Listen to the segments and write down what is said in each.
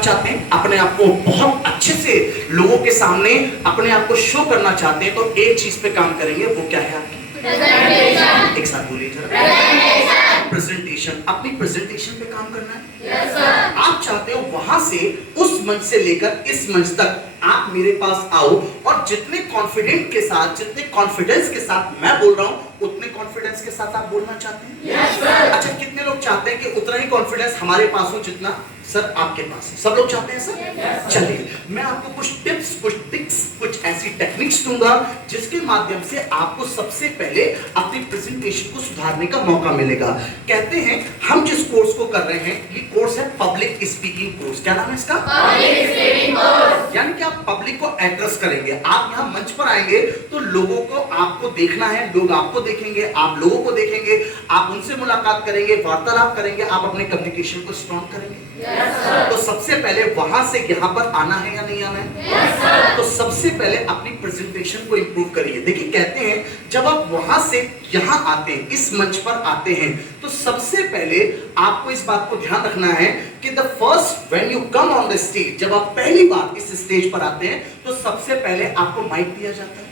चाहते हैं, अपने आप को बहुत अच्छे से लोगों के सामने अपने आप को शो करना चाहते हैं, तो एक चीज पे काम करेंगे, वो क्या है आपकी? प्रेजेंटेशन। एक साथ बोलिए जरा, प्रेजेंटेशन। अपनी प्रेजेंटेशन पे काम करना है। yes, आप चाहते हो वहां से, उस मंच से लेकर इस मंच तक आप मेरे पास आओ और जितने कॉन्फिडेंट के साथ, जितने कॉन्फिडेंस के साथ मैं बोल रहा हूं, उतने कॉन्फिडेंस के साथ आप बोलना चाहते हैं? yes, अच्छा, कितने लोग चाहते हैं कि उतना ही कॉन्फिडेंस हमारे पास हो जितना सर आपके पास है? सब लोग चाहते हैं सर? yes, चलिए मैं आपको कुछ टिप्स, कुछ ट्रिक्स, कुछ ऐसी टेक्निक्स दूंगा जिसके माध्यम से आपको सबसे पहले अपनी प्रेजेंटेशन को सुधारने का मौका मिलेगा। कहते हैं हम जिस कोर्स को कर रहे हैं, ये कोर्स है पब्लिक स्पीकिंग कोर्स। क्या नाम है इसका? Public speaking course. यानी कि आप पब्लिक को एड्रेस करेंगे, आप यहाँ मंच पर आएंगे तो लोगों को आपको देखना है, लोग आपको देखेंगे, आप लोगों को देखेंगे, आप उनसे मुलाकात करेंगे, वार्तालाप करेंगे, आप अपने कम्युनिकेशन को स्ट्रॉन्ग करेंगे। तो सबसे पहले वहां से यहाँ पर आना है या नहीं आना है? तो सबसे पहले अपनी प्रेजेंटेशन को इंप्रूव करिए। देखिए कहते हैं जब आप वहां से यहाँ आते हैं, इस मंच पर आते हैं, तो सबसे पहले आपको इस बात को ध्यान रखना है कि the first when you come on the stage, जब आप पहली बार इस स्टेज पर आते हैं तो सबसे पहले आपको माइक दिया जाता है।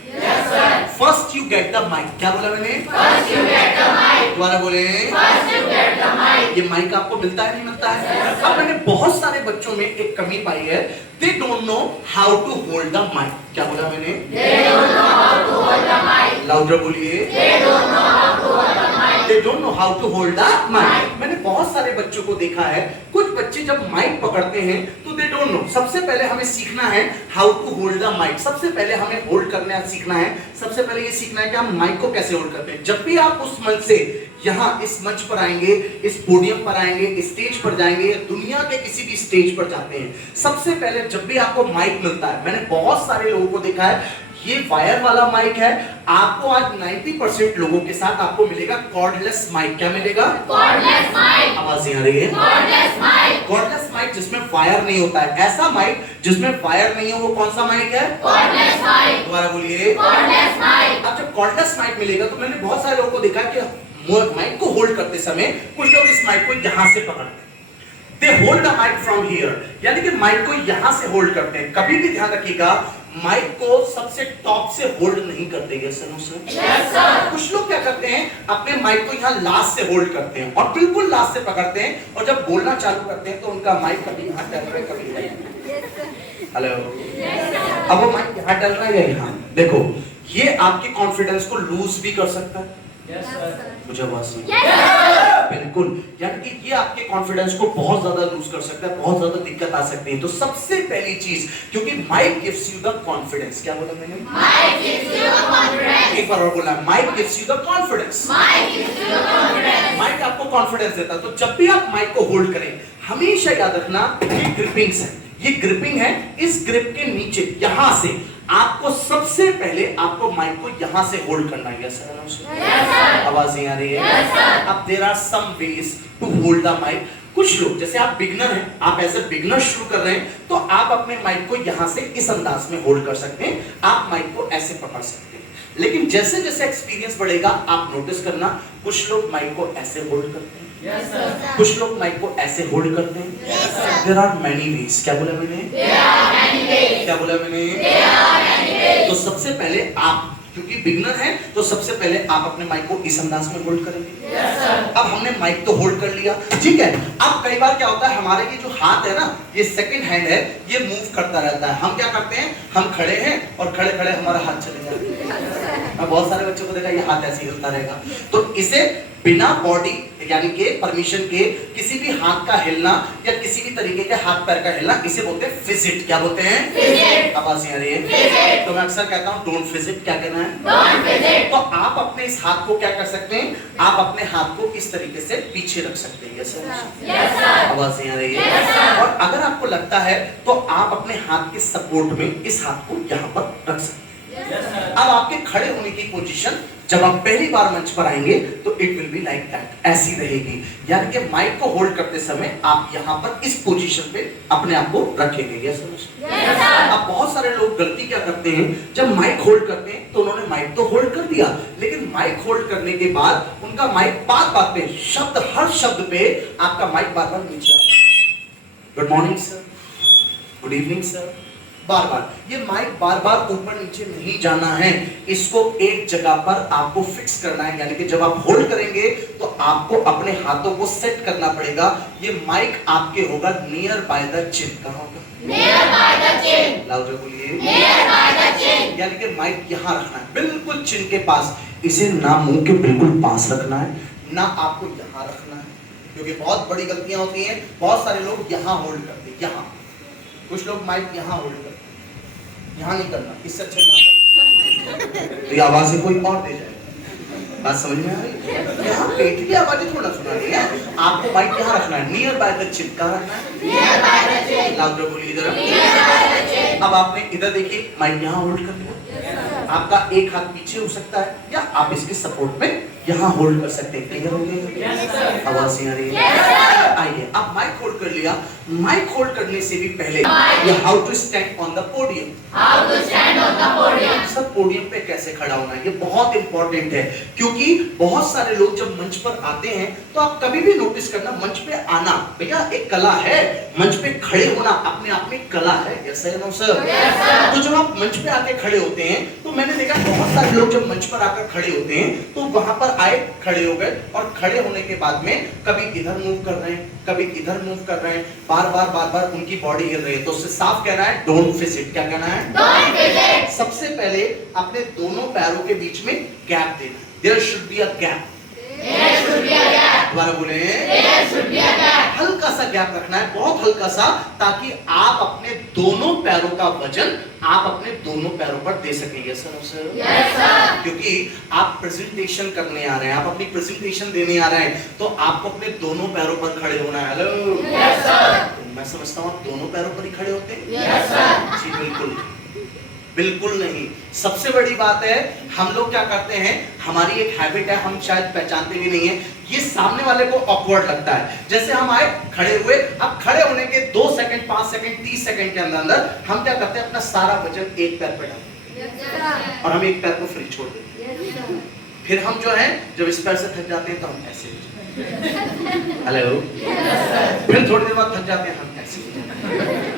First you get the mic. क्या बोला मैंने? First you get the mic. दोबारा बोले, first you get the mic. ये माइक आपको मिलता है नहीं मिलता है? अब मैंने बहुत सारे बच्चों में एक कमी पाई है, they don't know how to hold the mic. क्या बोला मैंने? They don't know how to hold the mic. Louder बोलिए, they don't know how to hold the mic. They don't know how to hold the mic. मैंने बहुत सारे बच्चों को देखा है, कुछ बच्चे जब माइक पकड़ते हैं तो दे डोंट नो। सबसे पहले हमें सीखना है how to hold the mic. सबसे पहले हमें होल्ड करना सीखना है। सबसे पहले ये सीखना है कि हम माइक को कैसे होल्ड करते हैं। जब भी आप उस मंच से यहाँ इस मंच पर आएंगे, इस पोडियम पर आएंगे, स्टेज पर जाएंगे, दुनिया के किसी भी स्टेज पर जाते हैं, सबसे पहले जब भी आपको माइक मिलता है, मैंने बहुत सारे लोगों को देखा है, ये वायर वाला माइक है, आपको आज 90% लोगों के साथ आपको मिलेगा कॉर्डलेस माइक। क्या मिलेगा? Cordless mic. आवाज नहीं आ रही है? Cordless mic. कॉर्डलेस माइक जिसमें वायर नहीं होता है। ऐसा माइक जिसमें वायर नहीं है वो कौन सा माइक है? Cordless mic. दोबारा बोलिए, कॉर्डलेस माइक। अब जब कॉर्डलेस माइक मिलेगा तो मैंने बहुत सारे लोगों को देखा कि माइक को होल्ड करते समय कुछ लोग इस माइक को यहां से पकड़ते हैं, they hold the mic from here, यानी कि माइक को यहां से होल्ड करते हैं। कभी भी ध्यान रखिएगा, माइक को सबसे टॉप से होल्ड नहीं करते। Yes sir. कुछ लोग क्या करते हैं, अपने माइक को यहाँ लास्ट से होल्ड करते हैं और बिल्कुल लास्ट से पकड़ते हैं, और जब बोलना चालू करते हैं तो उनका माइक कभी यहाँ टल रहा है, कभी हेलो, अब वो माइक यहाँ टल रहा है या यहाँ। देखो ये आपके कॉन्फिडेंस को लूज भी कर सकता है। मुझे आवाज बिल्कुल, यानी कि ये आपके कॉन्फिडेंस को बहुत ज्यादा लूज कर सकता है, बहुत ज्यादा दिक्कत आ सकती है। तो सबसे पहली चीज, क्योंकि mic gives you the confidence. क्या बोला मैंने? Mic gives you the confidence. एक बार और बोला, mic gives you the confidence. Mic gives you the confidence. Mic आपको कॉन्फिडेंस देता है। तो जब भी आप माइक को होल्ड करें, हमेशा याद रखना ये ग्रिपिंग्स है, ये ग्रिपिंग है। इस ग्रिप के नीचे यहां से आपको सबसे पहले आपको माइक को यहां से होल्ड करना है। Yes sir. आवाज नहीं आ रही है? अब there are some ways to hold the mic. कुछ लोग, जैसे आप बिगनर हैं, आप एज ए बिगनर शुरू कर रहे हैं, तो आप अपने माइक को यहां से इस अंदाज में होल्ड कर सकते हैं, आप माइक को ऐसे पकड़ सकते हैं। लेकिन जैसे जैसे एक्सपीरियंस बढ़ेगा, आप नोटिस करना, कुछ लोग माइक को ऐसे होल्ड करते हैं, yes, कुछ लोग माइक को ऐसे होल्ड करते हैं। yes, There are many ways। क्या बोला मैंने? There are many ways। क्या बोला मैंने? There are many ways। तो सबसे पहले आप, क्योंकि बिगनर हैं, तो सबसे पहले आप अपने माइक को इस अंदाज में होल्ड करेंगे। yes, अब हमने माइक तो होल्ड कर लिया, ठीक है। अब कई बार क्या होता है, हमारे ये जो हाथ है ना, ये सेकंड हैंड है, ये मूव करता रहता है। हम क्या करते हैं, हम खड़े हैं और खड़े खड़े हमारा हाथ चले जाता है। मैं बहुत सारे बच्चों को देखा, ये हाथ ऐसे हिलता रहेगा। तो इसे बिना बॉडी यानी कि परमिशन के किसी भी हाथ का हिलना या किसी भी तरीके के हाथ पैर का हिलना, इसे बोलते हैं फिजिट। क्या बोलते हैं? फिजिट। आवाज नहीं आ रही है? तो मैं अक्सर कहता हूँ डोंट फिजिट। क्या कहना है? Don't fidget. तो आप अपने इस हाथ को क्या कर सकते हैं, आप अपने हाथ को इस तरीके से पीछे रख सकते हैं। Yes sir. आवाज नहीं आ रही है? और अगर आपको लगता है तो आप अपने हाथ के सपोर्ट में इस हाथ को यहाँ पर रख सकते हैं। अब आपके खड़े होने की पोजीशन जब आप पहली बार मंच पर आएंगे तो it will be like that, ऐसी रहेगी। यानी कि माइक को होल्ड करते समय आप यहाँ पर इस पोजीशन पे अपने आप को रखेंगे। Yes sir. अब बहुत सारे लोग गलती क्या करते हैं, जब माइक होल्ड करते हैं तो उन्होंने माइक तो होल्ड कर दिया, लेकिन माइक होल्ड करने के बाद उनका माइक बात बात पे, शब्द हर शब्द पे आपका माइक बार बार नीचे आता है। Good morning sir, good evening sir. बार बार ये माइक बार बार ऊपर नीचे नहीं जाना है, इसको एक जगह पर आपको फिक्स करना है। यानी कि जब आप होल्ड करेंगे तो आपको अपने हाथों को सेट करना पड़ेगा। ये माइक आपके होगा नियर बाय द चिन। कहां होगा? Near by the chin. Loud बोलिए, नियर बाय द चिन। यानी कि माइक यहां रखना है, बिल्कुल चिन के पास। इसे ना मुंह के बिल्कुल पास रखना है, ना आपको यहां रखना है, क्योंकि बहुत बड़ी गलतियां होती हैं। बहुत सारे लोग यहां होल्ड करते हैं, यहां। कुछ लोग माइक यहां होल्ड करते हैं, यहां नहीं करना, इससे अच्छा यहां करना। तो ये आवाजें कोई और दे जाए। बात समझ में आ रही? यहाँ पेट की आवाजें थोड़ा सुना रही है। आपको माइक यहाँ रखना है, नियर बाय द चिन। कहाँ रखना है? Near by the chin. Loud बोलिए जरा, नियर बाय द चिन। अब आपने इधर देखिए, माइक यहाँ होल्ड कर लिया। आपका एक हाथ पीछे हो सकता है, या आप इसके सपोर्ट में यहाँ होल्ड कर सकते हैं। क्लियर हो गया? आवाज नहीं आ रही है? आइए, अब माइक होल्ड कर लिया। माइक होल्ड करने से भी पहले ये how to stand on the podium. How to stand on the podium. Sir podium पे कैसे खड़ा होना है, ये बहुत इंपॉर्टेंट है, क्योंकि बहुत सारे लोग जब मंच पर आते हैं तो आप कभी भी नोटिस करना, मंच पे आना भैया एक कला है, मंच पे खड़े होना अपने आप में कला है। Yes sir, no sir? तो जब आप मंच पे आके खड़े होते हैं तो मैंने देखा बहुत सारे लोग जब मंच पर आकर खड़े होते हैं तो वहां पर आए, खड़े हो गए, और खड़े होने के बाद में कभी इधर मूव कर रहे हैं, कभी इधर मूव कर रहे हैं, बार बार उनकी बॉडी हिल रही है। तो उससे साफ कहना है डोंट फिश इट। क्या कहना है? Don't fish it. सबसे पहले अपने दोनों पैरों के बीच में गैप देना। There should be a gap. There should be a gap. दोबारा बोले, there should be a gap. हल्का सा गैप रखना है, बहुत हल्का सा, ताकि आप अपने दोनों पैरों का वजन आप अपने दोनों पैरों पर दे सकें। Yes sir? Yes sir. क्योंकि आप प्रेजेंटेशन करने आ रहे हैं, आप अपनी प्रेजेंटेशन देने आ रहे हैं, तो आपको अपने दोनों पैरों पर खड़े होना है। Hello, yes sir. मैं समझता हूँ आप दोनों पैरों पर ही खड़े होते हैं। Yes sir. जी बिल्कुल बिल्कुल नहीं। सबसे बड़ी बात है, हम लोग क्या करते हैं, हमारी एक हैबिट है, हम शायद पहचानते भी नहीं है, ये सामने वाले को ऑकवर्ड लगता है। जैसे हम आए, खड़े हुए, अब खड़े होने के 2 सेकंड, 5 सेकंड, 30 सेकंड के अंदर हम क्या करते हैं, अपना सारा वजन एक पैर पे डालते हैं और हम एक पैर को फ्री छोड़ देते हैं। फिर हम जो है, जब इस पैर से थक जाते हैं तो हम ऐसे हेलो, फिर थोड़ी देर बाद थक जाते हैं, हम ऐसे।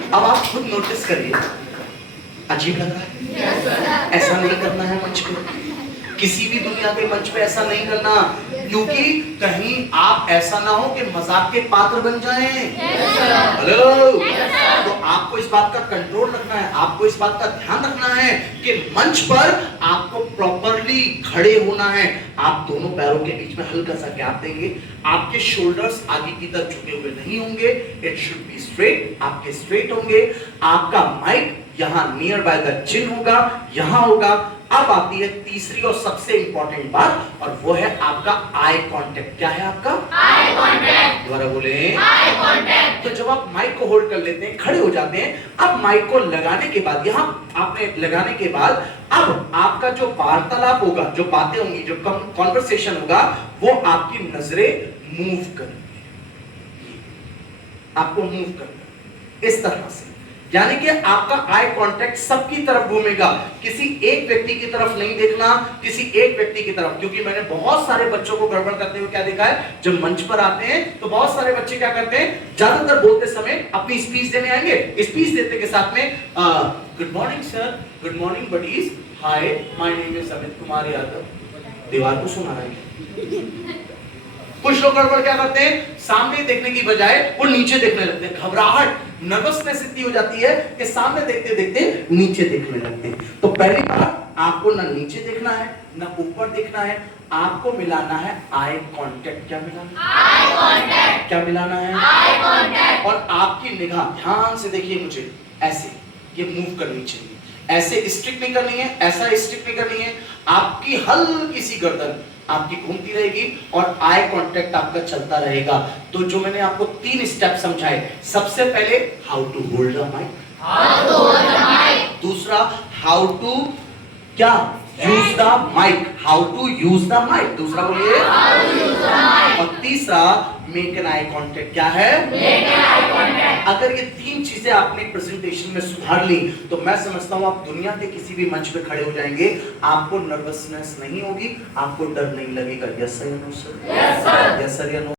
अब आप खुद नोटिस करिए, अजीब लग रहा है? yes, ऐसा नहीं करना है मंच पे, किसी भी दुनिया के मंच पे ऐसा नहीं करना, क्योंकि कहीं आप ऐसा ना हो कि मजाक के पात्र बन जाएं। हेलो, तो आपको इस बात का कंट्रोल रखना है, आपको इस बात का ध्यान रखना है कि मंच पर आपको प्रॉपरली खड़े होना है। आप दोनों पैरों के बीच में हल्का सा गैप देंगे, आपके शोल्डर्स आगे की तरफ झुके हुए नहीं होंगे, इट शुड बी स्ट्रेट, आपके स्ट्रेट होंगे। आपका माइक यहां नियर बाय द चिन होगा, यहां होगा। अब आती है तीसरी और सबसे इंपॉर्टेंट बात, और वो है आपका आई कांटेक्ट। क्या है आपका? Eye contact. दोबारा बोले, आई कांटेक्ट। तो जब आप माइक को होल्ड कर लेते हैं, खड़े हो जाते हैं, अब माइक को लगाने के बाद, यहां आपने लगाने के बाद, अब आपका जो वार्तालाप होगा, जो बातें होंगी, जो कॉन्वर्सेशन होगा, वो आपकी नजरें मूव करेंगी, आपको मूव करना इस तरह से। यानी कि आपका आई कांटेक्ट सबकी तरफ घूमेगा, किसी एक व्यक्ति की तरफ नहीं देखना, किसी एक व्यक्ति की तरफ। क्योंकि मैंने बहुत सारे बच्चों को गड़बड़ करते हुए क्या देखा है, जब मंच पर आते हैं तो बहुत सारे बच्चे क्या करते हैं, ज्यादातर बोलते समय अपनी स्पीच देने आएंगे, स्पीच देते के साथ में good morning sir, good morning buddies, hi my name is Amit Kumar Yadav. दीवार को सुना रहा है। कुछ लोग गड़बड़ क्या करते हैं, सामने देखने की बजाय वो नीचे देखने लगते हैं, घबराहट, नर्वसनेस इतनी हो जाती है कि सामने देखते देखते नीचे देखने लगते हैं। तो पहली बात, आपको ना नीचे देखना है ना ऊपर देखना है, आपको मिलाना है आई कांटेक्ट। क्या मिलाना है? आई कांटेक्ट। क्या मिलाना है? Eye contact. और आपकी निगाह ध्यान से देखिए मुझे, ऐसे ये मूव करनी चाहिए, ऐसे स्ट्रिक नहीं करनी है, ऐसा स्ट्रिक नहीं करनी है। आपकी हल्की सी गर्दन आपकी घूमती रहेगी और आई कांटेक्ट आपका चलता रहेगा। तो जो मैंने आपको 3 स्टेप समझाए, सबसे पहले how to hold the mic, how to hold the mic. दूसरा, हाउ टू क्या use the mic, how to use the mic. दूसरा बोलिए, how to use the mic. और तीसरा, मेक एन आई कांटेक्ट। क्या है? Make an eye contact. अगर ये 3 चीजें आपने प्रेजेंटेशन में सुधार ली तो मैं समझता हूं आप दुनिया के किसी भी मंच पे खड़े हो जाएंगे, आपको नर्वसनेस नहीं होगी, आपको डर नहीं लगेगा। यस सर या no sir? Yes sir. Yes sir या नो?